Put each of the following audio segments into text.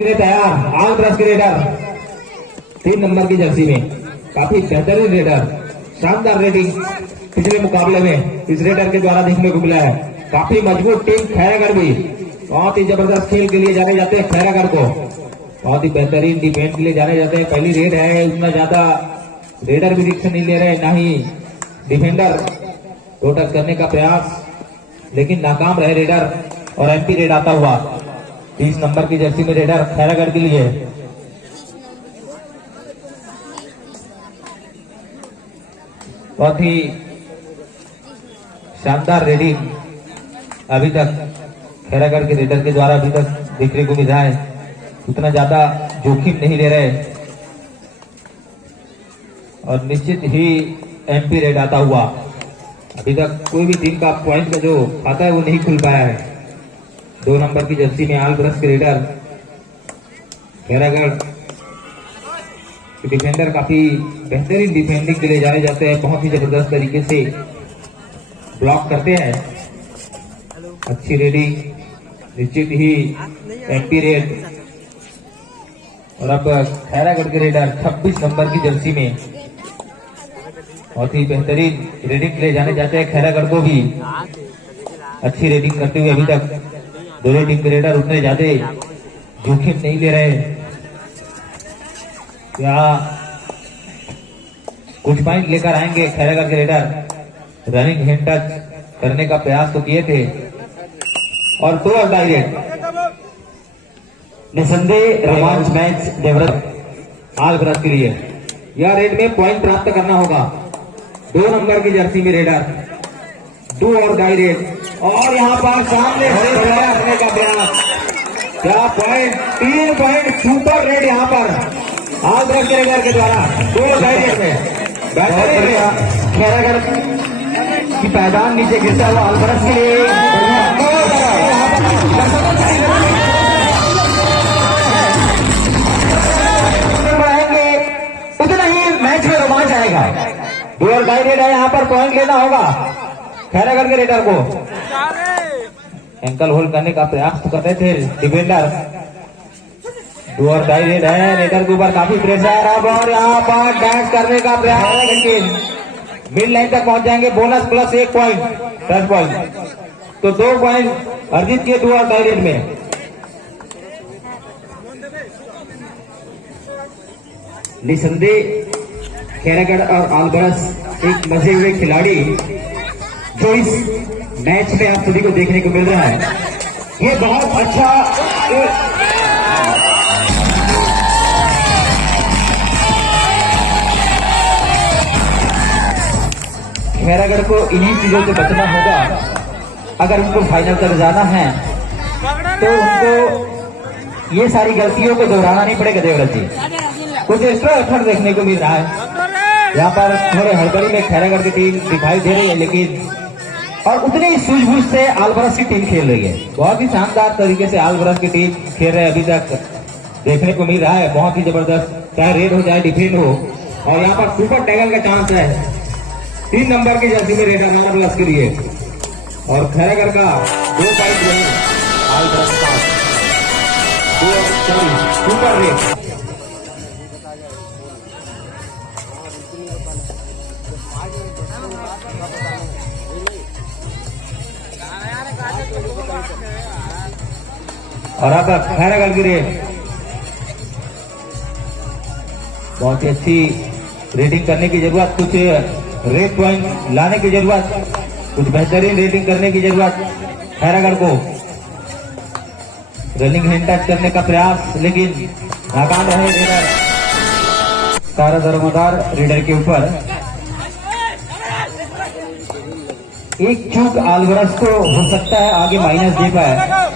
तैयार all brush के raider 3 number की जर्सी में काफी बेहतरीन रेडर, शानदार रेटिंग पिछले मुकाबले में इस रेडर के द्वारा देखने को मिला है। काफी मजबूत टीम खैरागढ़ भी बहुत ही जबरदस्त खेल के लिए जाने जाते हैं। खैरागढ़ को बहुत ही बेहतरीन डिफेंस के लिए जाने जाते हैं। पहली रेड है, उतना ज्यादा रेडर भी रिक्स नहीं ले रहे, ना ही डिफेंडर टोटल करने का प्रयास, लेकिन नाकाम रहे रेडर और एमपी रेड आता हुआ 30 नंबर की जर्सी में रेडर खैरागढ़ के लिए। बहुत ही शानदार रेडिंग अभी तक खैरागढ़ के रेडर के द्वारा अभी तक देखने को मिल रहा है। उतना ज्यादा जोखिम नहीं ले रहे और निश्चित ही एमपी रेड आता हुआ। अभी तक कोई भी टीम का पॉइंट का जो खाता है वो नहीं खुल पाया है। 2 नंबर की जर्सी में आल ब्रश के रेडर खैरागढ़ डिफेंडर काफी बेहतरीन डिफेंडिंग के लिए जाने जाते हैं। बहुत ही जबरदस्त तरीके से ब्लॉक करते हैं। अच्छी रेडिंग, निश्चित ही एमपी रेड। और अब खैरागढ़ के रेडर 26 नंबर की जर्सी में बहुत ही बेहतरीन रेडिंग के लिए जाने जाते हैं। खैरागढ़ को भी अच्छी रेडिंग करते हुए अभी तक दोनों टीम के रेडर उतने ज्यादा जोखिम नहीं ले रहे। यहाँ कुछ पॉइंट लेकर आएंगे खैरागढ़ के रेडर। रनिंग हैंड टच करने का प्रयास तो किए थे और 2 और डायरेक्ट निसंदेह रोमांच मैच देवरत आल ब्रश के लिए। यह रेड में पॉइंट प्राप्त करना होगा। 2 नंबर की जर्सी में रेडर 2 और डायरेक्ट और यहाँ पर सामने से अपने का प्रयास। क्या पॉइंट, 3 पॉइंट सुपर रेड यहाँ पर आल ब्रश के रेडर के द्वारा 2 डायरेक्ट में। खैरागढ़ की पैदान नीचे गिरता हुआ आल ब्रश के लिए बढ़ाएंगे उतना ही मैच में रोमांच आएगा। 2 और डायरेक्ट है, यहाँ पर पॉइंट लेना होगा खैरागढ़ के रेडर को। एंकल होल्ड करने का प्रयास तो करते थे डिफेंडर। 2 और डायरेक्ट है, रेडर के ऊपर काफी प्रेशर अब और यहाँ पर डैश करने का प्रयास है, लेकिन मिड लाइन तक पहुंच जाएंगे। बोनस प्लस 1 पॉइंट 10 पॉइंट, तो 2 पॉइंट अर्जित किए 2 और डायरेक्ट में। निसंदेह खैरागढ़ और आल ब्रश एक मजे हुए खिलाड़ी जो इस मैच में आप सभी को देखने को मिल रहा है। ये बहुत अच्छा खैरागढ़ को इन्हीं चीजों से बचना होगा। अगर उनको फाइनल तक जाना है तो उनको ये सारी गलतियों को दोहराना नहीं पड़ेगा। देवराज जी, कुछ एक्स्ट्रा एफर्ट देखने को मिल रहा है यहाँ पर। थोड़े हड़बड़ी में खैरागढ़ की टीम दिखाई दे रही है, लेकिन और उतनी ही सूझबूझ से आल ब्रश की टीम खेल रही है। बहुत ही शानदार तरीके से आल ब्रश की टीम खेल रहे हैं, अभी तक देखने को मिल रहा है। बहुत ही जबरदस्त, चाहे रेड हो चाहे डिफेंड हो। और यहाँ पर सुपर टैगल का चांस है 3 नंबर की जर्सी में रेडर आल ब्रश के लिए। और खैरागढ़ का 2 पॉइंट आल ब्रश का 2 सुपर रेड। और अब खैरागढ़ की रेड बहुत ही अच्छी रेटिंग करने की जरूरत, कुछ रेड पॉइंट लाने की जरूरत, कुछ बेहतरीन रेटिंग करने की जरूरत खैरागढ़ को। रनिंग हैंड टच करने का प्रयास, लेकिन नाकाम रहे रेडर। सारा दरमदार रेडर के ऊपर एक चूक आल ब्रश को हो सकता है आगे माइनस दे पाए।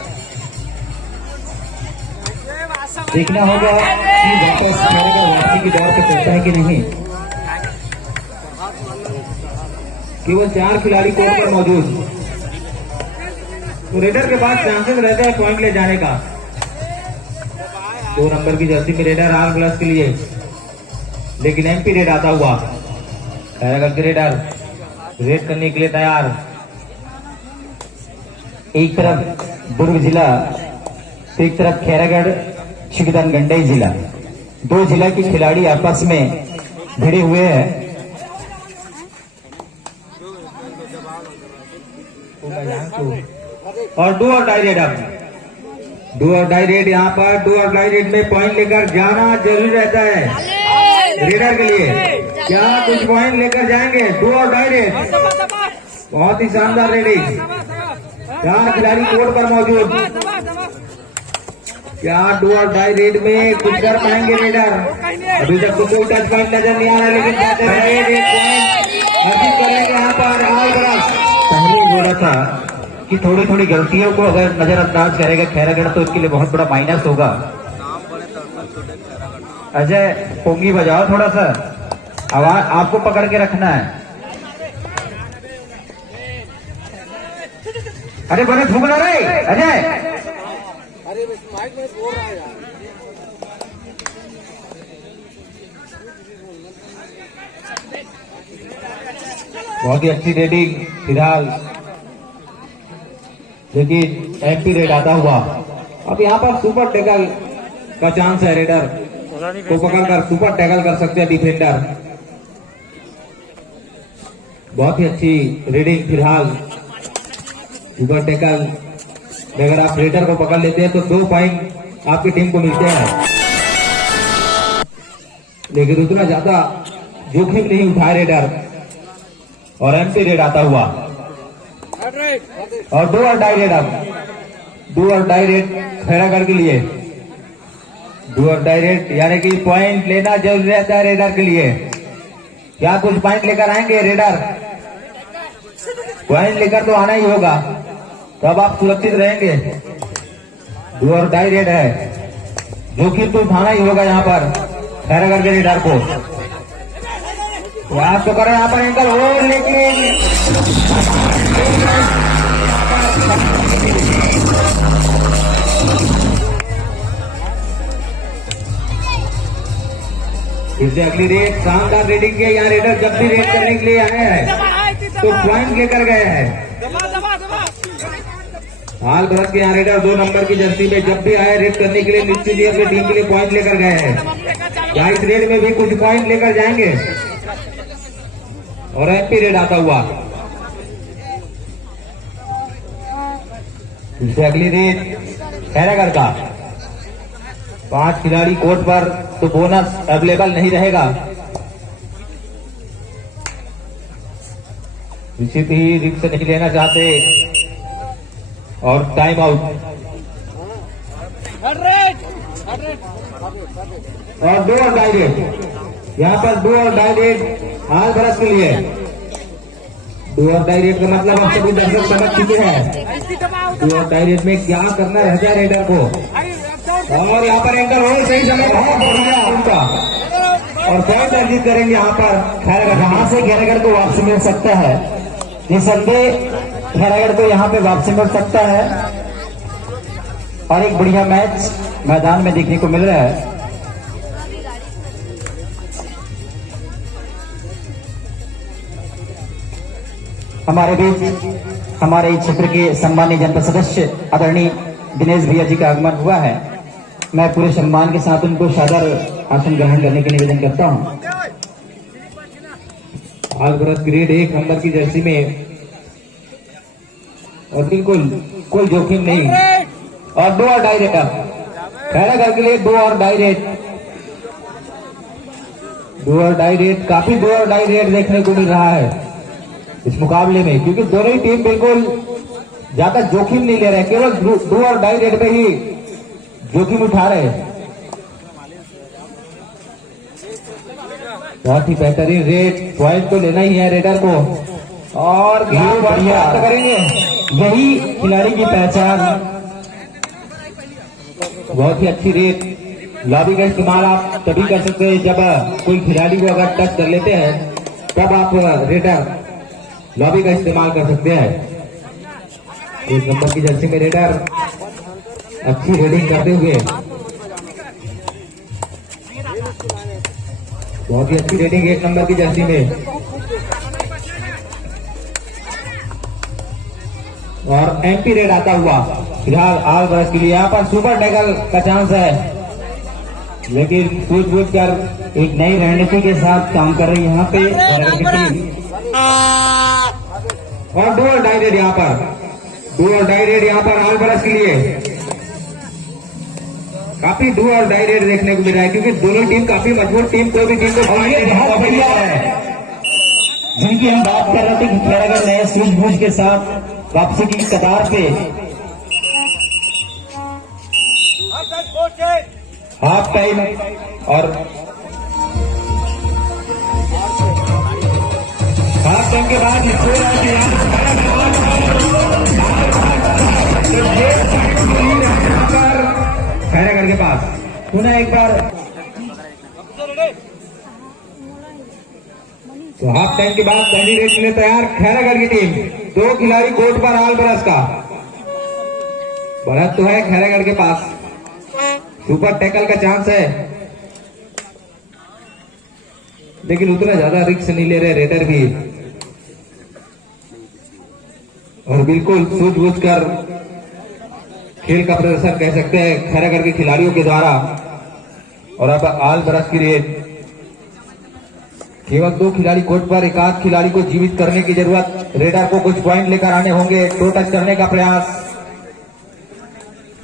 देखना होगा कि वापस खैरागढ़ की दौड़ पर चलता है कि नहीं। केवल 4 खिलाड़ी कोर्ट पर मौजूद, तो रेडर के पास चांसेस रहते हैं पॉइंट ले जाने का। 2 नंबर की जर्सी में रेडर आल ब्रश के लिए, लेकिन एमपी रेड आता हुआ। खैरागढ़ के रेडर रेड करने के लिए तैयार। एक तरफ दुर्ग जिला तो एक तरफ खैरागढ़ शिवधनगंडई जिला। दो जिला के खिलाड़ी आपस में भिड़े हुए हैं। और डू और डाई रेड, अब डू और डाई रेड, यहाँ पर डू और डाई रेड में पॉइंट लेकर जाना जरूरी रहता है रेडर के लिए। क्या कुछ पॉइंट लेकर जाएंगे डू और डाई रेड? बहुत ही शानदार रेडिंग, 4 खिलाड़ी कोर्ट पर मौजूद। क्या डू और डाई रेड में कुछ कर पाएंगे रेडर? अभी तक तो कोई टच पॉइंट नजर नहीं आ रहा, लेकिन जाते रहे अर्जित करेंगे यहाँ पर। पहले बोला था कि थोड़ी थोड़ी गलतियों को अगर नजरअंदाज करेगा खैरागढ़ तो इसके लिए बहुत बड़ा माइनस होगा। अजय पोंगी बजाओ थोड़ा सा, आवाज आपको पकड़ के रखना है। अरे बड़े ठुकना रे अजय। बहुत ही अच्छी रेडिंग फिलहाल, लेकिन एमपी रेड आता हुआ। अब यहाँ पर सुपर टैकल का चांस है, रेडर को पकड़कर सुपर टैकल कर सकते हैं डिफेंडर। बहुत ही अच्छी रेडिंग फिलहाल, सुपर टैकल। अगर आप रेडर को पकड़ लेते हैं तो 2 पॉइंट आपकी टीम को मिलते हैं, लेकिन उतना ज्यादा जोखिम नहीं उठाए रेडर। और एमपी रेड आता हुआ और डू और डाई रेड, अब डू और डाई रेड खैरागढ़ के लिए। डू और डाई रेड यानी कि पॉइंट लेना जरूरी रहता है रेडर के लिए। क्या कुछ पॉइंट लेकर आएंगे रेडर? पॉइंट लेकर तो आना ही होगा, तब आप सुरक्षित रहेंगे। डू और डाई रेड है, जोखिम तो उठाना ही होगा यहाँ पर खैरागढ़ के रेडर को। प्रयास तो करें यहाँ पर एंकल हो, लेकिन फिर से अगली रेड, शानदार रेडिंग के। यहाँ रेडर जब भी रेड करने के लिए आए हैं तो पॉइंट लेकर गए हैं। हाल भरत के यहाँ रेडर 2 नंबर की जर्सी में जब भी आए रेड करने के लिए निश्चित ही अपनी टीम के लिए पॉइंट लेकर गए हैं। क्या इस रेड में भी कुछ पॉइंट लेकर जाएंगे? और एमपी रेड आता हुआ। इससे अगली रेड खैरागढ़ का। 5 खिलाड़ी कोर्ट पर तो बोनस अवेलेबल नहीं रहेगा, निश्चित ही रिस्क नहीं लेना चाहते। और टाइम आउट और 2 और डाई रेड, यहाँ पर 2 और डाई रेड हाल भरत के लिए। 2 और डाई रेड का मतलब आप सभी दर्शक समझ चुके हैं। 2 और डाई रेड में क्या करना रहता है रेडर को। और यहाँ पर एंकर और सही समय बहुत बढ़िया उनका, और पॉइंट अर्जित करेंगे यहाँ पर खैरागढ़। यहाँ से खैरागढ़ को वापसी मिल सकता है, निसंदेह खैरागढ़ को यहाँ पे वापसी मिल सकता है। और एक बढ़िया मैच मैदान में देखने को मिल रहा है। हमारे बीच हमारे क्षेत्र के सम्मानित जनपद सदस्य आदरणीय दिनेश भैया जी का आगमन हुआ है। मैं पूरे सम्मान के साथ उनको सादर आसन ग्रहण करने की निवेदन करता हूं। आज भरत ग्रेड 1 नंबर की जर्सी में, और बिल्कुल कोई जोखिम नहीं। और 2 और डाई रेड खैरागढ़ के लिए। 2 और डाई रेड, 2 और डाई रेड, काफी 2 और डाई रेड देखने को मिल रहा है इस मुकाबले में, क्योंकि दोनों ही टीम बिल्कुल ज्यादा जोखिम नहीं ले रहे, केवल 2 और डाई रेड पे ही जोखिम उठा रहे। बहुत ही बेहतरीन रेड, पॉइंट तो लेना ही है रेडर को। और क्या बढ़िया करेंगे, यही खिलाड़ी की पहचान। बहुत ही अच्छी रेड। लॉबी का इस्तेमाल आप तभी कर सकते हैं जब कोई खिलाड़ी को अगर टच कर लेते हैं, तब आप रेडर लॉबी का इस्तेमाल कर सकते हैं। 1 नंबर की जर्सी में रेडर अच्छी रेडिंग करते हुए, बहुत ही अच्छी रेडिंग 1 नंबर की जर्सी में। और एमपी रेड आता हुआ फिलहाल आल बरस के लिए। यहाँ पर सुपर टैकल का चांस है लेकिन सूझबूझ कर एक नई रणनीति के साथ काम कर रही है यहाँ पे खैरागढ़ की टीम। और डू और डाई रेड यहाँ पर, डू और डाई रेड यहाँ पर आलबरस के लिए काफी डू और डाई रेड देखने को मिल रहा है, क्योंकि दोनों टीम काफी मजबूत टीम, कोई भी टीम को बहुत बढ़िया है जिनकी हम बात कर रहे थे कि खैरागढ़ नए सूझबूझ के साथ वापसी की कतार पे। हाफ टाइम और हाफ टाइम के बाद खैरागढ़ के पास पुनः एक बार। तो हाफ टाइम के बाद पहली रेस के लिए तैयार खैरागढ़ की टीम। 2 खिलाड़ी कोर्ट पर आलबरस का बढ़त तो है खैरागढ़ के पास, सुपर टैकल का चांस है, लेकिन उतना ज्यादा रिस्क नहीं ले रहे रेडर भी, और बिल्कुल सूझबूझ कर खेल का प्रदर्शन कह सकते हैं खैरागढ़ के खिलाड़ियों के द्वारा। और अब आलबरस की रेड, केवल 2 खिलाड़ी कोर्ट पर, एक आध खिलाड़ी को जीवित करने की जरूरत, रेडर को कुछ पॉइंट लेकर आने होंगे, टो टच करने का प्रयास।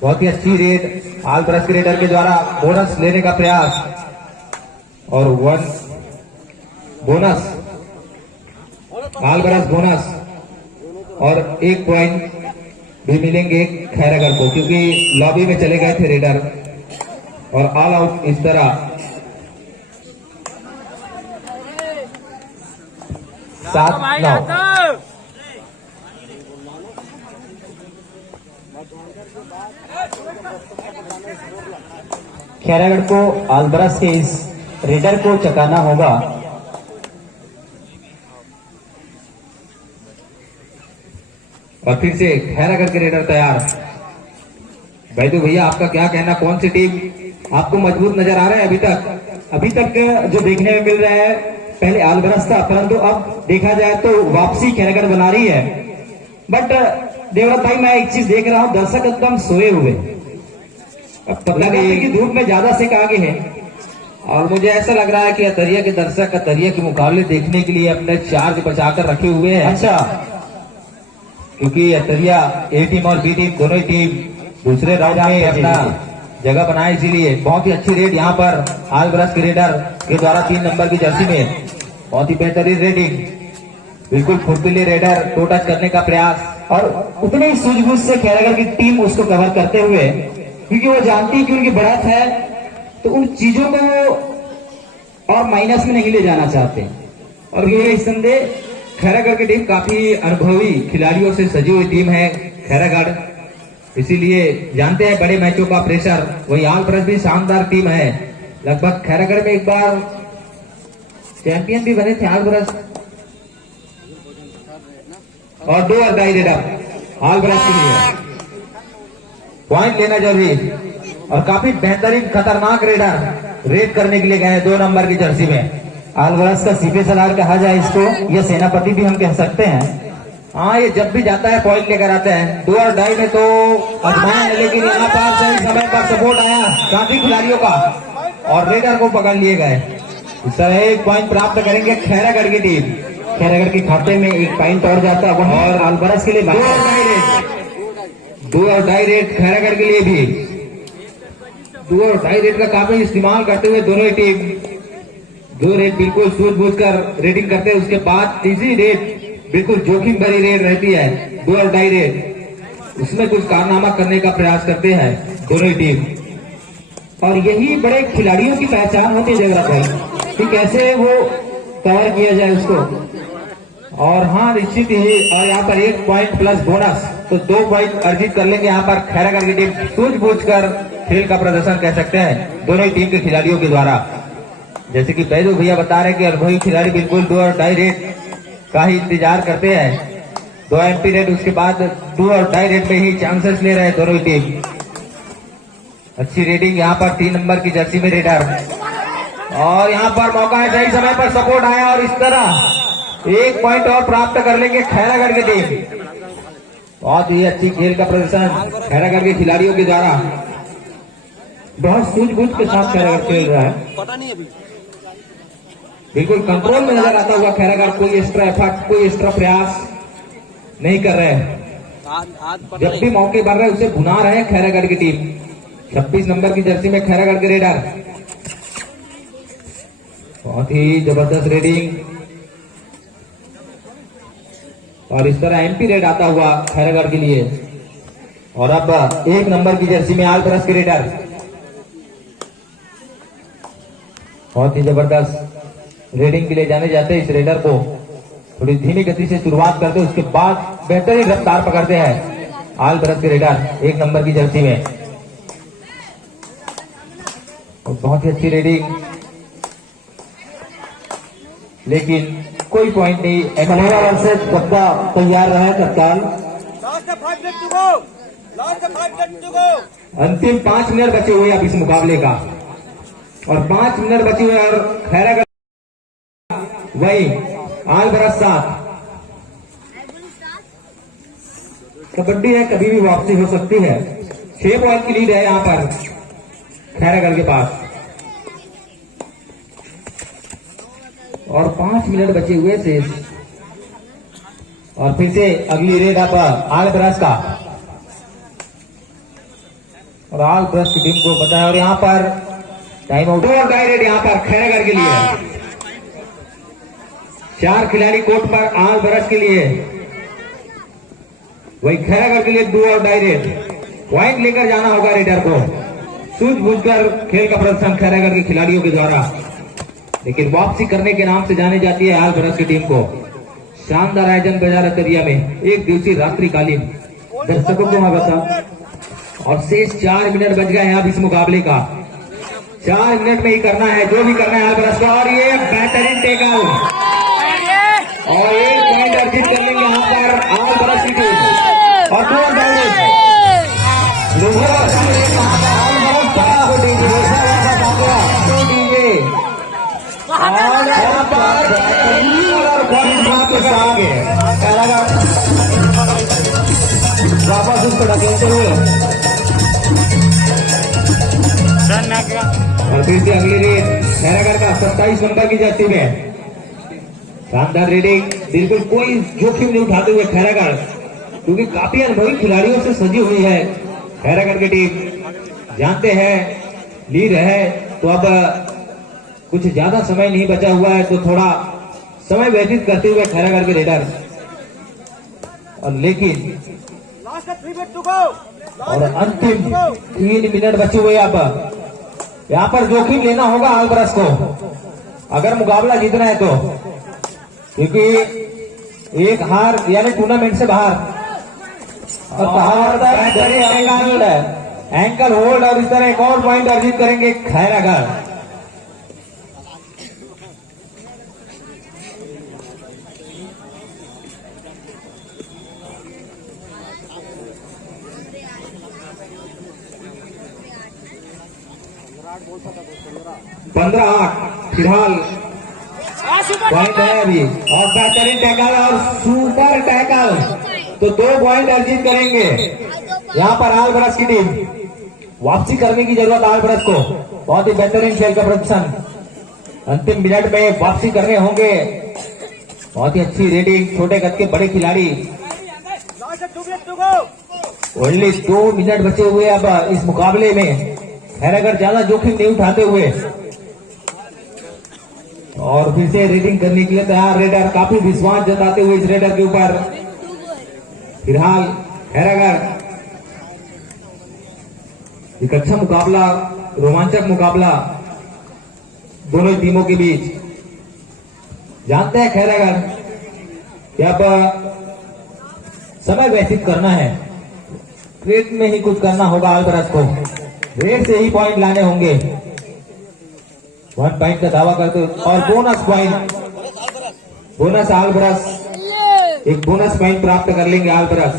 बहुत ही अच्छी रेड आलबरस के रेडर के द्वारा, बोनस लेने का प्रयास और 1 बोनस आलबरस बोनस, और 1 पॉइंट भी मिलेंगे खैरागढ़ को, क्योंकि लॉबी में चले गए थे रेडर और ऑल आउट इस तरह 7-9। खैरागढ़ को आलबरस के इस रेडर को चकाना होगा। और फिर से खैरागढ़ के रेडर तैयार। बैदू भैया आपका क्या कहना, कौन सी टीम आपको मजबूत नजर आ रहा है अभी तक? अभी तक जो देखने में मिल रहा है, पहले आलबरस था, परंतु अब देखा जाए तो वापसी खैरागढ़ बना रही है। बट देवराज भाई मैं एक चीज देख रहा हूं, दर्शक एकदम सोए हुए, अब पता नहीं कि धूप में ज्यादा सेक आगे है, और मुझे ऐसा लग रहा है कि अतरिया के दर्शक अतरिया के मुकाबले देखने के लिए अपने चार्ज बचाकर रखे हुए हैं। अच्छा, क्योंकि अतरिया ए टीम और बी टीम दोनों ही टीम दूसरे राउंड में अपना जगह बनाए, इसीलिए बहुत ही अच्छी रेड यहाँ पर आलबरस के रेडर के द्वारा 3 नंबर की जर्सी में बहुत ही बेहतरीन रेडिंग, बिल्कुल फुर्तीले रेडर, टो टच करने का प्रयास, और उतने ही सूझबूझ से खैरागढ़ की टीम उसको कवर करते हुए, क्योंकि वो जानती है कि उनकी बढ़त है, तो उन चीजों को वो और माइनस में नहीं ले जाना चाहते। और ये निस्संदेह खैरागढ़ की टीम काफी अनुभवी खिलाड़ियों से सजी हुई टीम है खैरागढ़, इसीलिए जानते हैं बड़े मैचों का प्रेशर। वही आलबरस भी शानदार टीम है, लगभग खैरागढ़ में एक बार चैंपियन भी बने थे आलबरस। और 2 और डाई रेडर आलबरस के लिए पॉइंट लेना जरूरी, और काफी बेहतरीन खतरनाक रेडर रेड करने के लिए गए 2 नंबर की जर्सी में। आलबरस का सीपी सलार कहा जाए इसको, या सेनापति भी हम कह सकते हैं। हाँ, ये जब भी जाता है पॉइंट लेकर आता है। 2 और डाई में तो आजमाया है, लेकिन यहाँ पर सही समय पर सपोर्ट आया काफी खिलाड़ियों का, और रेडर को पकड़ लिए गए। इस तरह 1 पॉइंट प्राप्त करेंगे खैरागढ़ की टीम। खैरागढ़ के खाते में 1 पॉइंट और जाता है, और आलबरस के लिए 2 और डाई रेड खैरागढ़ के लिए भी 2 और डाई रेड का काफी इस्तेमाल करते हुए दोनों ही टीम 2 रेड बिल्कुल सूझबूझ कर रेडिंग करते हैं। उसके बाद तीसरी रेड बिल्कुल जोखिम भरी रेड रहती है, 2 और डाई रेड, उसमें कुछ कारनामा करने का प्रयास करते हैं दोनों ही टीम, और यही बड़े खिलाड़ियों की पहचान होती है जगह भाई, कि कैसे वो कवर किया जाए उसको। और हाँ, निश्चित ही, और यहाँ पर 1 पॉइंट प्लस बोनस, तो 2 पॉइंट अर्जित कर लेंगे यहाँ पर खैरागढ़ की टीम। सूझबूझ कर खेल का प्रदर्शन कह सकते हैं दोनों ही टीम के खिलाड़ियों के द्वारा। जैसे कि बैदू भैया बता रहे कि अनुभवी खिलाड़ी बिल्कुल 2 और डाई रेड का ही इंतजार करते हैं, 2 एमपी रेड, उसके बाद 2 और डाई रेड में ही चांसेस ले रहे हैं दोनों ही टीम। अच्छी रेडिंग यहाँ पर 3 नंबर की जर्सी में रेडर, और यहाँ पर मौका है, सही समय पर सपोर्ट आया, और इस तरह 1 पॉइंट और प्राप्त कर लेंगे खैरागढ़ की टीम। बहुत ही अच्छी खेल का प्रदर्शन खैरागढ़ के खिलाड़ियों के द्वारा। बहुत सूझबूझ के साथ खैरागढ़ खेल रहा है, पता नहीं अभी बिल्कुल कंट्रोल में नजर आता हुआ खैरागढ़। कोई एक्स्ट्रा एफर्ट, कोई एक्स्ट्रा प्रयास नहीं कर रहे हैं। आज पता जब नहीं। भी मौके बन रहे उसे भुना रहे हैं खैरागढ़ की टीम। 26 नंबर की जर्सी में खैरागढ़ के रेडर, बहुत ही जबरदस्त रेडिंग, और इस तरह एमपी रेड आता हुआ खैरागढ़ के लिए। और अब 1 नंबर की जर्सी में आलबरस के रेडर, बहुत ही जबरदस्त रेडिंग के लिए जाने जाते हैं। इस रेडर को थोड़ी धीमी गति से शुरुआत करते हैं, उसके बाद बेहतरीन रफ्तार पकड़ते हैं आलबरस के रेडर 1 नंबर की जर्सी में। और बहुत ही अच्छी रेडिंग, लेकिन कोई पॉइंट नहीं। एक से डब्बा तैयार रहा है तत्काल। अंतिम 5 मिनट बचे हुए अब इस मुकाबले का, और 5 मिनट बचे हुए और खैरागढ़ वही आलबरस 7। कबड्डी है, कभी भी वापसी हो सकती है। 6 पॉइंट की लीड है यहां पर खैरागढ़ के पास, और 5 मिनट बचे हुए थे। और फिर से अगली रेड आप आलबरस का, और आलबरस की टीम को बताया। और यहाँ पर टाइम आउट और डायरेक्ट यहाँ पर खैरागढ़ के लिए 4 खिलाड़ी कोर्ट पर आलबरस के लिए, वही खैरागढ़ के लिए 2 और डायरेक्ट। पॉइंट लेकर जाना होगा रेडर को। सूझबूझकर खेल का प्रदर्शन खैरागढ़ के खिलाड़ियों के द्वारा, लेकिन वापसी करने के नाम से जानी जाती है आलबरस की टीम को। शानदार आयोजन बाजार अतरिया में 1 दिवसीय रात्रिकालीन दर्शकों को मैं बता, और शेष 4 मिनट बच गए हैं अब इस मुकाबले का। 4 मिनट में ही करना है जो भी करना है आलबरस का। और ये बेहतरीन टेक आउट, और 1 पॉइंट अर्जित कर लेंगे यहाँ पर आलबरस की टीम। और 2 वापस उसको ढकेलते हुए, और फिर से अगली रेड खैरागढ़ का 27 नंबर की जर्सी में। शानदार रेडिंग, बिल्कुल कोई जोखिम नहीं उठाते हुए खैरागढ़, क्योंकि काफी अनुभवी खिलाड़ियों से सजी हुई है खैरागढ़ की टीम। जानते हैं लीड है, तो अब कुछ ज्यादा समय नहीं बचा हुआ है, तो थोड़ा समय व्यतीत करते हुए खैरागढ़ के रेडर। और लेकिन और अंतिम 3 मिनट बचे हुए अब यहाँ पर जोखिम लेना होगा आलबरस को अगर मुकाबला जीतना है तो, क्योंकि एक हार यानी टूर्नामेंट से बाहर। और एंकल होल्ड, और इस तरह एक और पॉइंट अर्जित करेंगे खैरागढ़। पंद्रह 8 फिलहाल पॉइंट है अभी, और बेहतरीन टैकल और सुपर टैकल, तो 2 पॉइंट अर्जित करेंगे यहाँ पर आलबरस की टीम। वापसी करने की जरूरत आलबरस को, बहुत ही बेहतरीन खेल का प्रदर्शन अंतिम मिनट में वापसी करने होंगे। बहुत ही अच्छी रेडिंग, छोटे कद के बड़े खिलाड़ी। ओनली 2 मिनट बचे हुए अब इस मुकाबले में, खैरागढ़ ज्यादा जोखिम नहीं उठाते हुए। और फिर से रेडिंग करने के लिए तैयार रेडर, काफी विश्वास जताते हुए इस रेडर के ऊपर। फिलहाल खैरागढ़ एक अच्छा मुकाबला, रोमांचक मुकाबला दोनों टीमों के बीच। जानते हैं खैरागढ़ कि अब समय व्यतीत करना है, क्रेट में ही कुछ करना होगा आलबरस को, रेड से ही पॉइंट लाने होंगे। 1 पॉइंट का दावा करते, और बोनस पॉइंट, बोनस आलबरस, एक बोनस पॉइंट प्राप्त कर लेंगे आलबरस।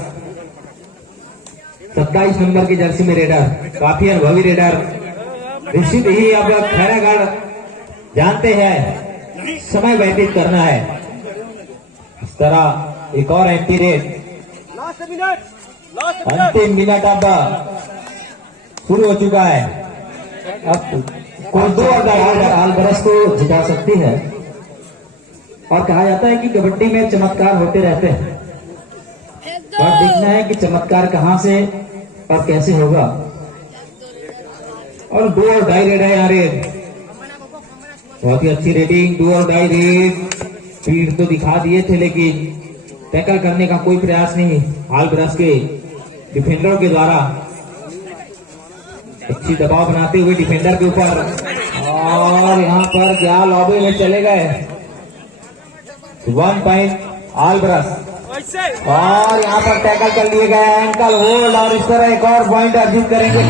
27 नंबर की जर्सी में रेडर, काफी अनुभवी रेडर। निश्चित ही अब खैरागढ़ जानते हैं समय व्यतीत करना है। इस तरह एक और एंटी रेड, अंतिम मिनट अब शुरू हो चुका है। अब कोदो और आलबरस को जिता सकती है। और कहा जाता है कि कबड्डी में चमत्कार होते रहते हैं, और देखना है कि चमत्कार कहां से और कैसे होगा। और 2 और डाई रेड है यहाँ रेड, बहुत ही अच्छी रेडिंग, 2 और डाई रेड। स्पीड तो दिखा दिए थे लेकिन टैकल करने का कोई प्रयास नहीं आलबरस के डिफेंडरों के द्वारा। अच्छी दबाव बनाते हुए डिफेंडर के ऊपर, और यहाँ पर क्या लॉबी में चले गए। 1 पॉइंट आलबरस, और यहाँ पर टैकल कर लिए गए, एंकल होल्ड, और इस तरह एक और पॉइंट अर्जित करेंगे।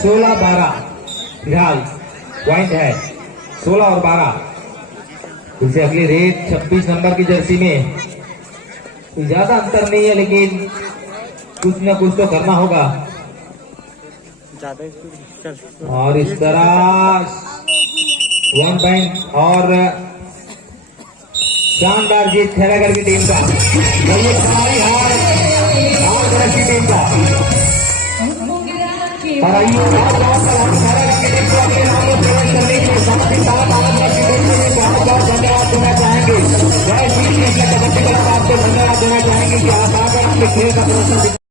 16-12 फिलहाल पॉइंट है, 16 और 12। फिर अगली रेड 26 नंबर की जर्सी में कोई ज्यादा अंतर नहीं है, लेकिन कुछ न कुछ तो करना होगा। और इस तरह 1 पॉइंट और शानदार जीत खैरागढ़ की टीम का, की टीम का। और आइए धन्यवाद देना चाहेंगे, जय श्री कृष्ण कबड्डी क्लब आपको धन्यवाद देना चाहेंगे कि आप आकर अपने खेल का प्रदर्शन